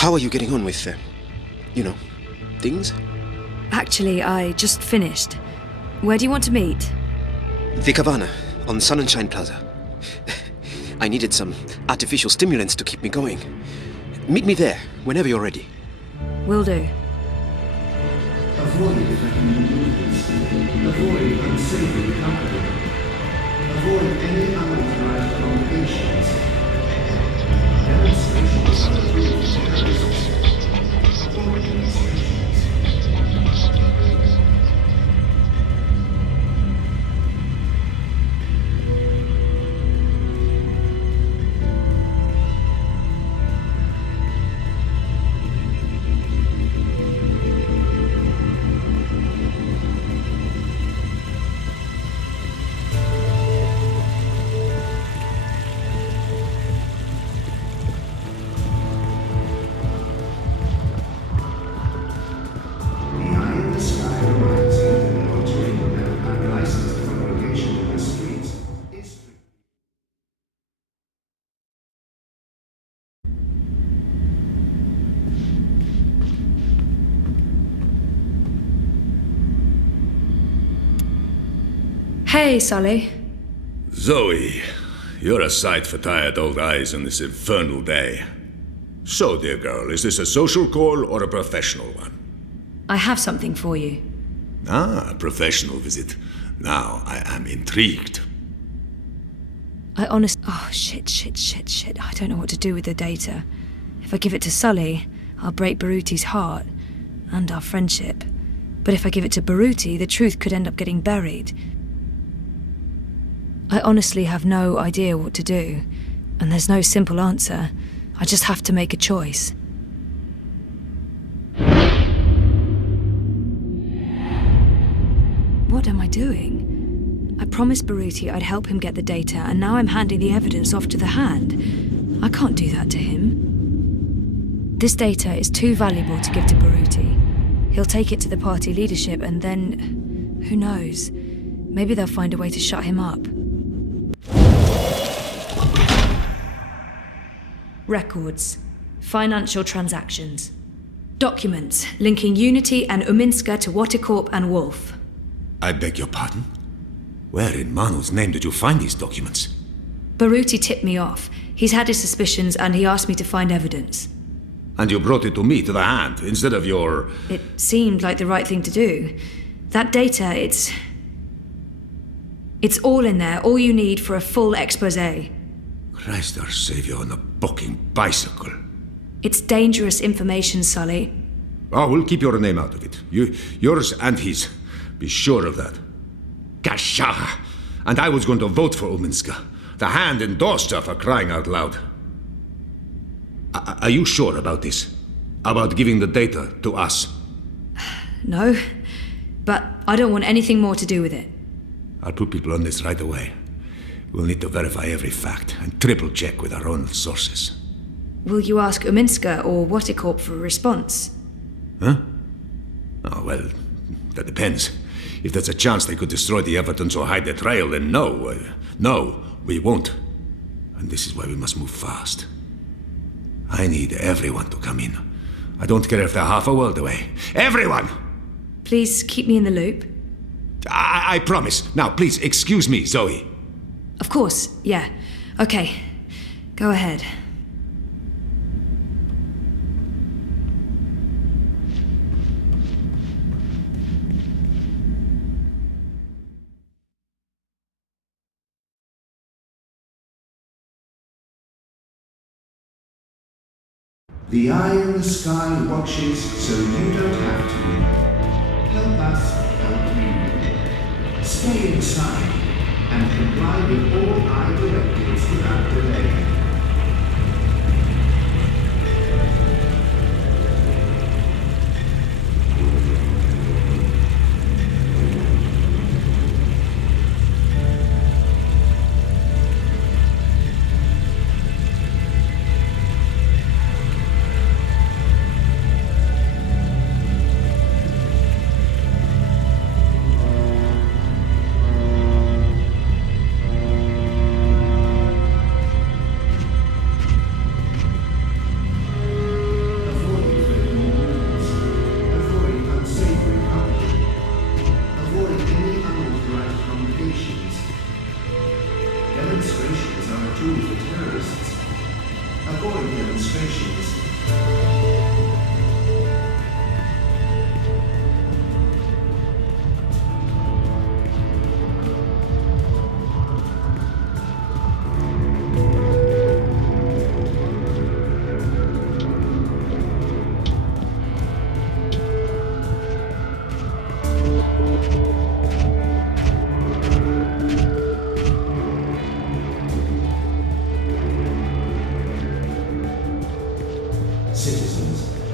How are you getting on with, things? Actually, I just finished. Where do you want to meet? The Cabana, on Sun and Shine Plaza. I needed some artificial stimulants to keep me going. Meet me there, whenever you're ready. Will do. Avoid threatening movements. Avoid unsavory company. Avoid any unauthorized prolongations. Demonstrations are approved for terrorists. Avoid demonstrations. Hey, Sully. Zoe, you're a sight for tired old eyes on this infernal day. So, dear girl, is this a social call or a professional one? I have something for you. Ah, a professional visit. Now I am intrigued. Oh, shit. I don't know what to do with the data. If I give it to Sully, I'll break Baruti's heart and our friendship. But if I give it to Baruti, the truth could end up getting buried. I honestly have no idea what to do, and there's no simple answer. I just have to make a choice. What am I doing? I promised Baruti I'd help him get the data, and now I'm handing the evidence off to the Hand. I can't do that to him. This data is too valuable to give to Baruti. He'll take it to the party leadership, and then... who knows? Maybe they'll find a way to shut him up. Records. Financial transactions. Documents linking Unity and Uminska to Watercorp and Wolf. I beg your pardon? Where in Manu's name did you find these documents? Baruti tipped me off. He's had his suspicions and he asked me to find evidence. And you brought it to me, to the Hand, instead of your... It seemed like the right thing to do. That data, it's all in there, all you need for a full exposé. Christ our Savior on a bucking bicycle. It's dangerous information, Sully. Oh, we'll keep your name out of it. Yours and his. Be sure of that. Kasha! And I was going to vote for Uminska. The Hand endorsed her, for crying out loud. Are you sure about this? About giving the data to us? No, but I don't want anything more to do with it. I'll put people on this right away. We'll need to verify every fact and triple-check with our own sources. Will you ask Uminska or Watercorp for a response? Huh? Oh, well, that depends. If there's a chance they could destroy the evidence or hide the trail, then no. No, we won't. And this is why we must move fast. I need everyone to come in. I don't care if they're half a world away. Everyone! Please keep me in the loop. I promise. Now, please, excuse me, Zoe. Of course, yeah. Okay, go ahead. The eye in the sky watches so you don't have to. Help us help you. Stay inside and comply with all eye directives without delay.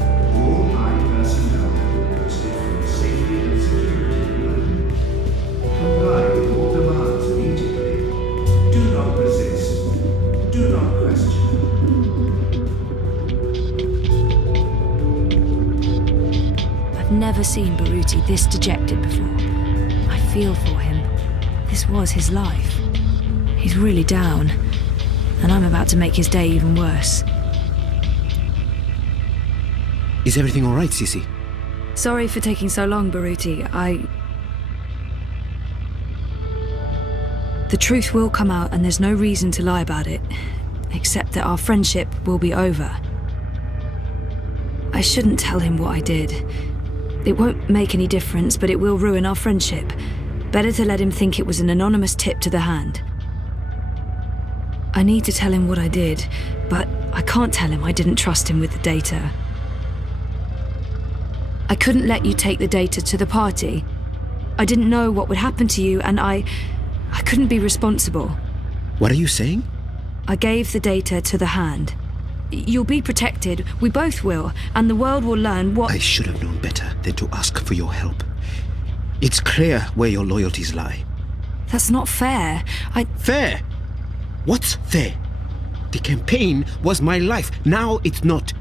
All high personnel posted for safety and security alone. Comply with all demands immediately. Do not resist. Do not question. I've never seen Baruti this dejected before. I feel for him. This was his life. He's really down, and I'm about to make his day even worse. Is everything all right, Sissy? Sorry for taking so long, Baruti. The truth will come out, and there's no reason to lie about it, except that our friendship will be over. I shouldn't tell him what I did. It won't make any difference, but it will ruin our friendship. Better to let him think it was an anonymous tip to the hand. I need to tell him what I did, but I can't tell him I didn't trust him with the data. I couldn't let you take the data to the party. I didn't know what would happen to you, and I couldn't be responsible. What are you saying? I gave the data to the hand. You'll be protected, we both will, and the world will learn what— I should have known better than to ask for your help. It's clear where your loyalties lie. That's not fair. Fair? What's fair? The campaign was my life. Now it's not.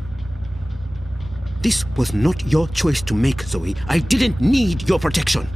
This was not your choice to make, Zoe. I didn't need your protection.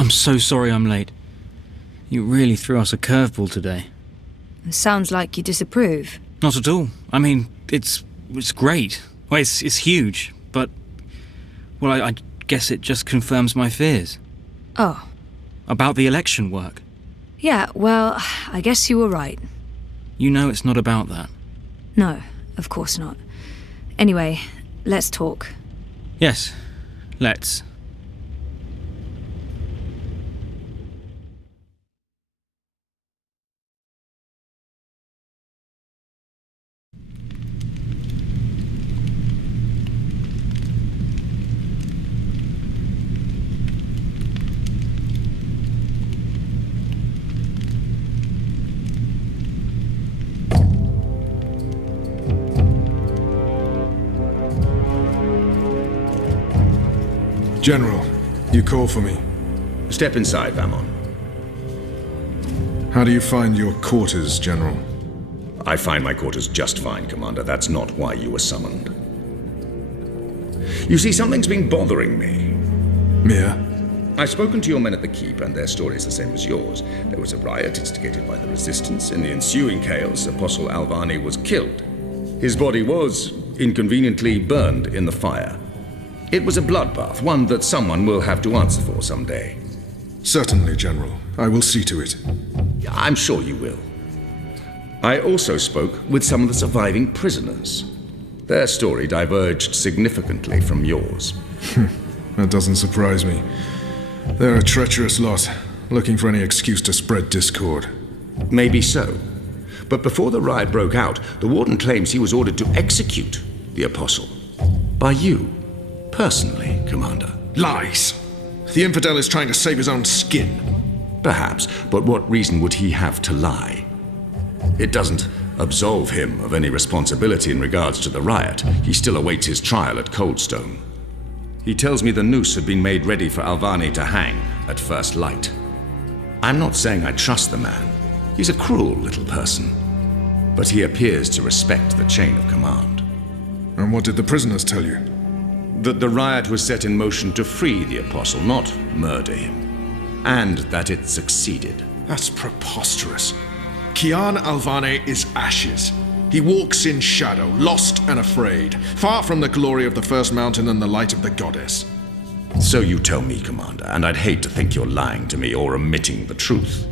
I'm so sorry I'm late. You really threw us a curveball today. It sounds like you disapprove. Not at all. I mean, it's great. Well, it's huge, but... Well, I guess it just confirms my fears. Oh. About the election work. Yeah, well, I guess you were right. You know it's not about that. No, of course not. Anyway, let's talk. Yes, let's. General, you call for me. Step inside, Vamon. How do you find your quarters, General? I find my quarters just fine, Commander. That's not why you were summoned. You see, something's been bothering me. Mia? I've spoken to your men at the Keep, and their story is the same as yours. There was a riot instigated by the Resistance. In the ensuing chaos, Apostle Alvani was killed. His body was, inconveniently, burned in the fire. It was a bloodbath, one that someone will have to answer for someday. Certainly, General. I will see to it. I'm sure you will. I also spoke with some of the surviving prisoners. Their story diverged significantly from yours. That doesn't surprise me. They're a treacherous lot, looking for any excuse to spread discord. Maybe so. But before the riot broke out, the Warden claims he was ordered to execute the Apostle. By you. Personally, Commander. Lies! The infidel is trying to save his own skin. Perhaps, but what reason would he have to lie? It doesn't absolve him of any responsibility in regards to the riot. He still awaits his trial at Coldstone. He tells me the noose had been made ready for Alvani to hang at first light. I'm not saying I trust the man. He's a cruel little person. But he appears to respect the chain of command. And what did the prisoners tell you? That the riot was set in motion to free the Apostle, not murder him. And that it succeeded. That's preposterous. Kian Alvane is ashes. He walks in shadow, lost and afraid, far from the glory of the First Mountain and the light of the Goddess. So you tell me, Commander, and I'd hate to think you're lying to me or omitting the truth.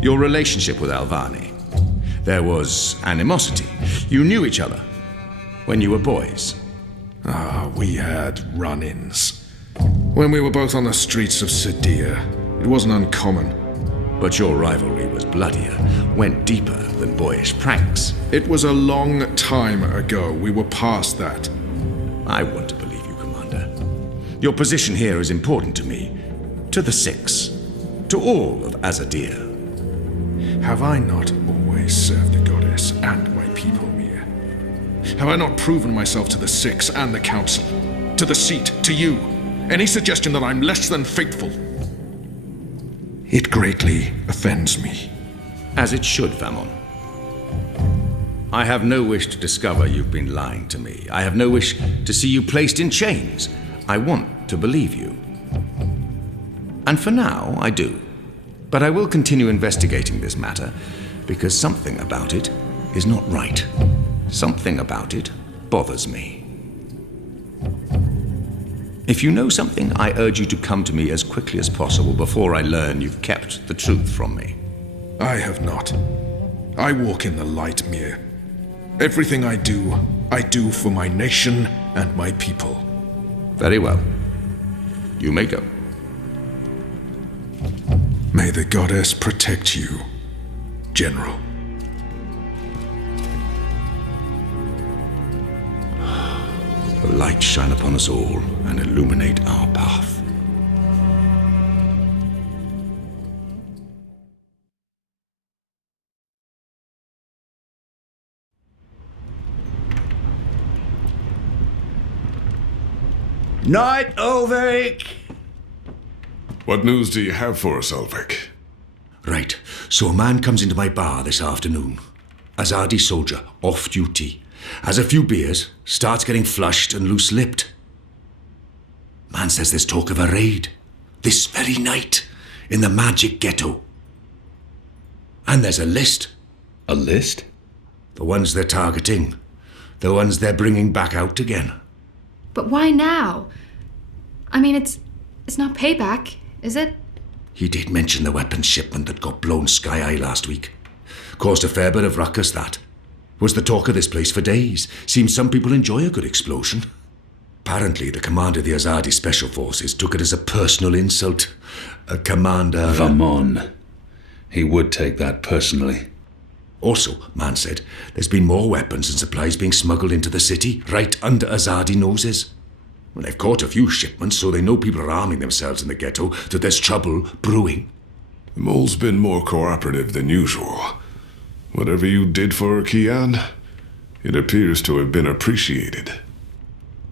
Your relationship with Alvani. There was animosity. You knew each other when you were boys. We had run-ins. When we were both on the streets of Cydia, it wasn't uncommon. But your rivalry was bloodier, went deeper than boyish pranks. It was a long time ago. We were past that. I want to believe you, Commander. Your position here is important to me, to the Six, to all of Azadir. Have I not always served the goddess and my people, Mir? Have I not proven myself to the Six and the Council? To the seat, to you? Any suggestion that I'm less than faithful? It greatly offends me. As it should, Famon. I have no wish to discover you've been lying to me. I have no wish to see you placed in chains. I want to believe you. And for now, I do. But I will continue investigating this matter, because something about it is not right. Something about it bothers me. If you know something, I urge you to come to me as quickly as possible before I learn you've kept the truth from me. I have not. I walk in the light, Mir. Everything I do for my nation and my people. Very well. You may go. May the goddess protect you, General. The light shine upon us all and illuminate our path. Night, Ulvik! What news do you have for us, Ulvik? Right, so a man comes into my bar this afternoon. Azadi soldier, off duty. Has a few beers, starts getting flushed and loose-lipped. Man says there's talk of a raid, this very night, in the magic ghetto. And there's a list. A list? The ones they're targeting. The ones they're bringing back out again. But why now? I mean, it's not payback, is it? He did mention the weapons shipment that got blown sky-high last week. Caused a fair bit of ruckus, that. Was the talk of this place for days. Seems some people enjoy a good explosion. Apparently, the commander of the Azadi Special Forces took it as a personal insult. A commander... Vamon. He would take that personally. Also, man said, there's been more weapons and supplies being smuggled into the city, right under Azadi noses. Well, they've caught a few shipments, so they know people are arming themselves in the ghetto, that there's trouble brewing. The mole's been more cooperative than usual. Whatever you did for Kian, it appears to have been appreciated.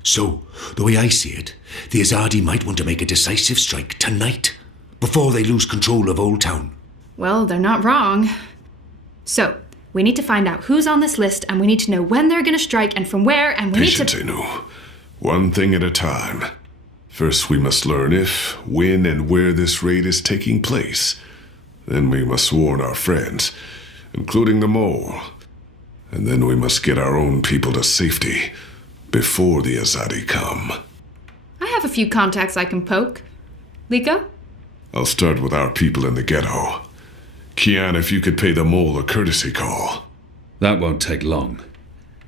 So, the way I see it, the Azadi might want to make a decisive strike tonight, before they lose control of Old Town. Well, they're not wrong. So, we need to find out who's on this list, and we need to know when they're going to strike and from where, and we need to... Patience, Inu. One thing at a time. First, we must learn if, when, and where this raid is taking place. Then we must warn our friends, including the mole. And then we must get our own people to safety before the Azadi come. I have a few contacts I can poke. Liko? I'll start with our people in the ghetto. Kian, if you could pay the mole a courtesy call. That won't take long.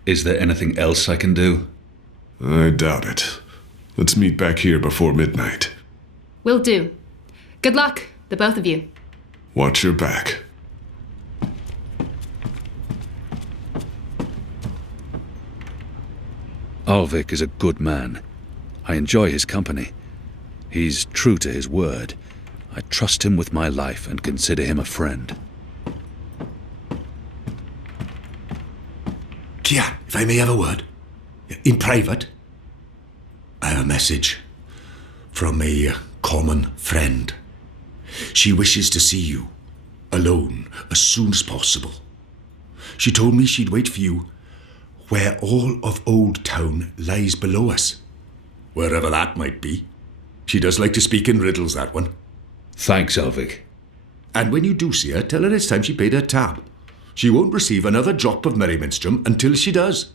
Is there anything else I can do? I doubt it. Let's meet back here before midnight. Will do. Good luck, the both of you. Watch your back. Ulvik is a good man. I enjoy his company. He's true to his word. I trust him with my life and consider him a friend. Kian, if I may have a word, in private, I have a message from a common friend. She wishes to see you, alone, as soon as possible. She told me she'd wait for you where all of Old Town lies below us. Wherever that might be. She does like to speak in riddles, that one. Thanks, Ulvik. And when you do see her, tell her it's time she paid her tab. She won't receive another drop of Merry Minstrom until she does.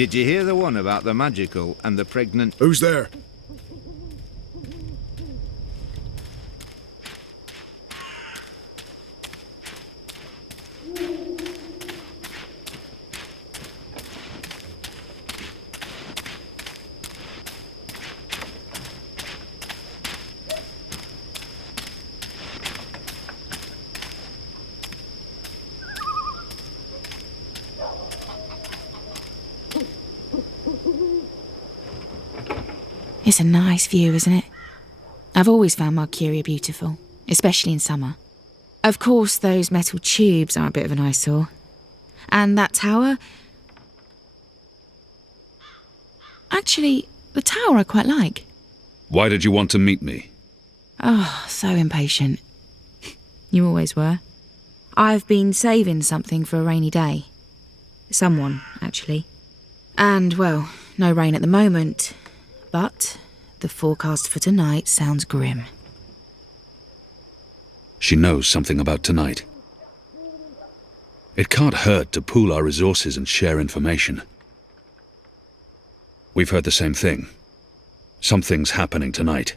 Did you hear the one about the magical and the pregnant? Who's there? It's a nice view, isn't it? I've always found Marcuria beautiful, especially in summer. Of course, those metal tubes are a bit of an eyesore. And that tower... Actually, the tower I quite like. Why did you want to meet me? Oh, so impatient. You always were. I've been saving something for a rainy day. Someone, actually. And, well, no rain at the moment. But the forecast for tonight sounds grim. She knows something about tonight. It can't hurt to pool our resources and share information. We've heard the same thing. Something's happening tonight.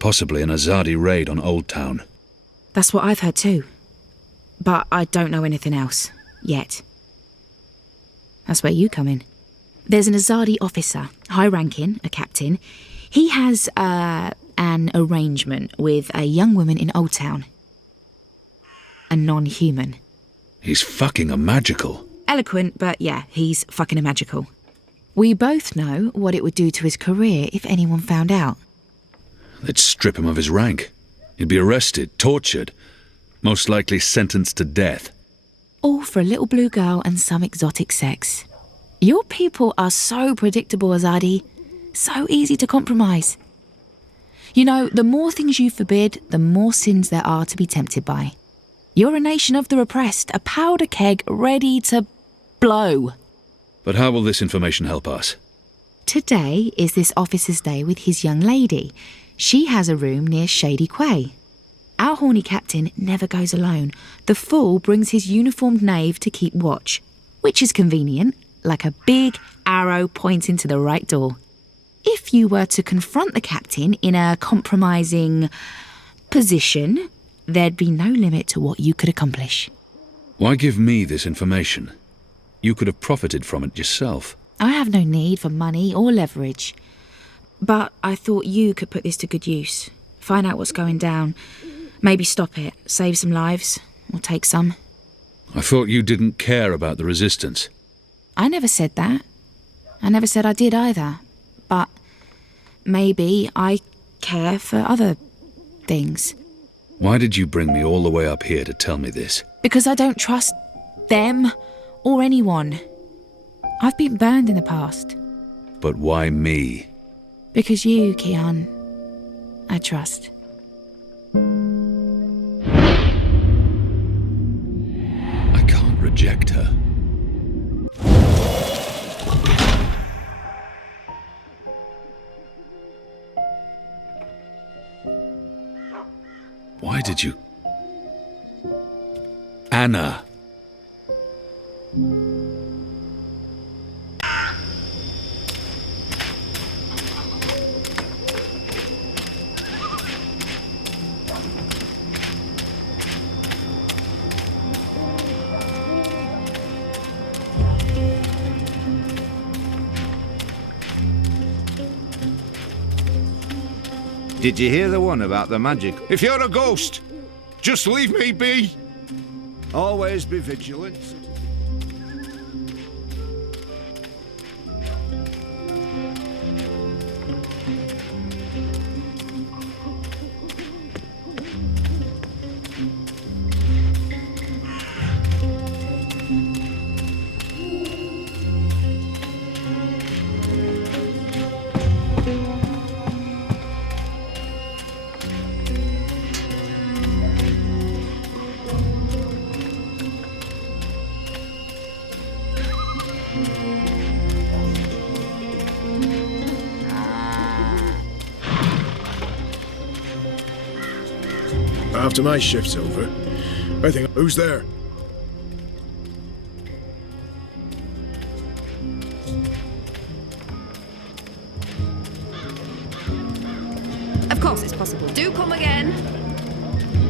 Possibly an Azadi raid on Old Town. That's what I've heard too. But I don't know anything else. Yet. That's where you come in. There's an Azadi officer, high-ranking, a captain. He has, an arrangement with a young woman in Old Town. A non-human. He's fucking a magical. Eloquent, but yeah, he's fucking a magical. We both know what it would do to his career if anyone found out. They'd strip him of his rank. He'd be arrested, tortured, most likely sentenced to death. All for a little blue girl and some exotic sex. Your people are so predictable, Azadi. So easy to compromise. You know, the more things you forbid, the more sins there are to be tempted by. You're a nation of the repressed, a powder keg ready to blow. But how will this information help us? Today is this officer's day with his young lady. She has a room near Shady Quay. Our horny captain never goes alone. The fool brings his uniformed knave to keep watch, which is convenient, like a big arrow pointing to the right door. If you were to confront the captain in a compromising position, there'd be no limit to what you could accomplish. Why give me this information? You could have profited from it yourself. I have no need for money or leverage. But I thought you could put this to good use. Find out what's going down. Maybe stop it, save some lives, or take some. I thought you didn't care about the resistance. I never said that. I never said I did either. But maybe I care for other things. Why did you bring me all the way up here to tell me this? Because I don't trust them or anyone. I've been burned in the past. But why me? Because you, Kian, I trust. I can't reject her. Why did you... Anna! Did you hear the one about the magic? If you're a ghost, just leave me be. Always be vigilant. After my shift's over, I think... Who's there? Do come again.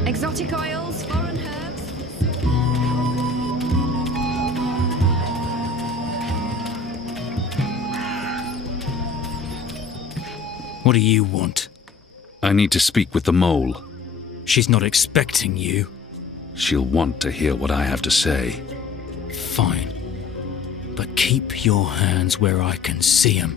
Exotic oils, foreign herbs. What do you want? I need to speak with the mole. She's not expecting you. She'll want to hear what I have to say. Fine. But keep your hands where I can see 'em.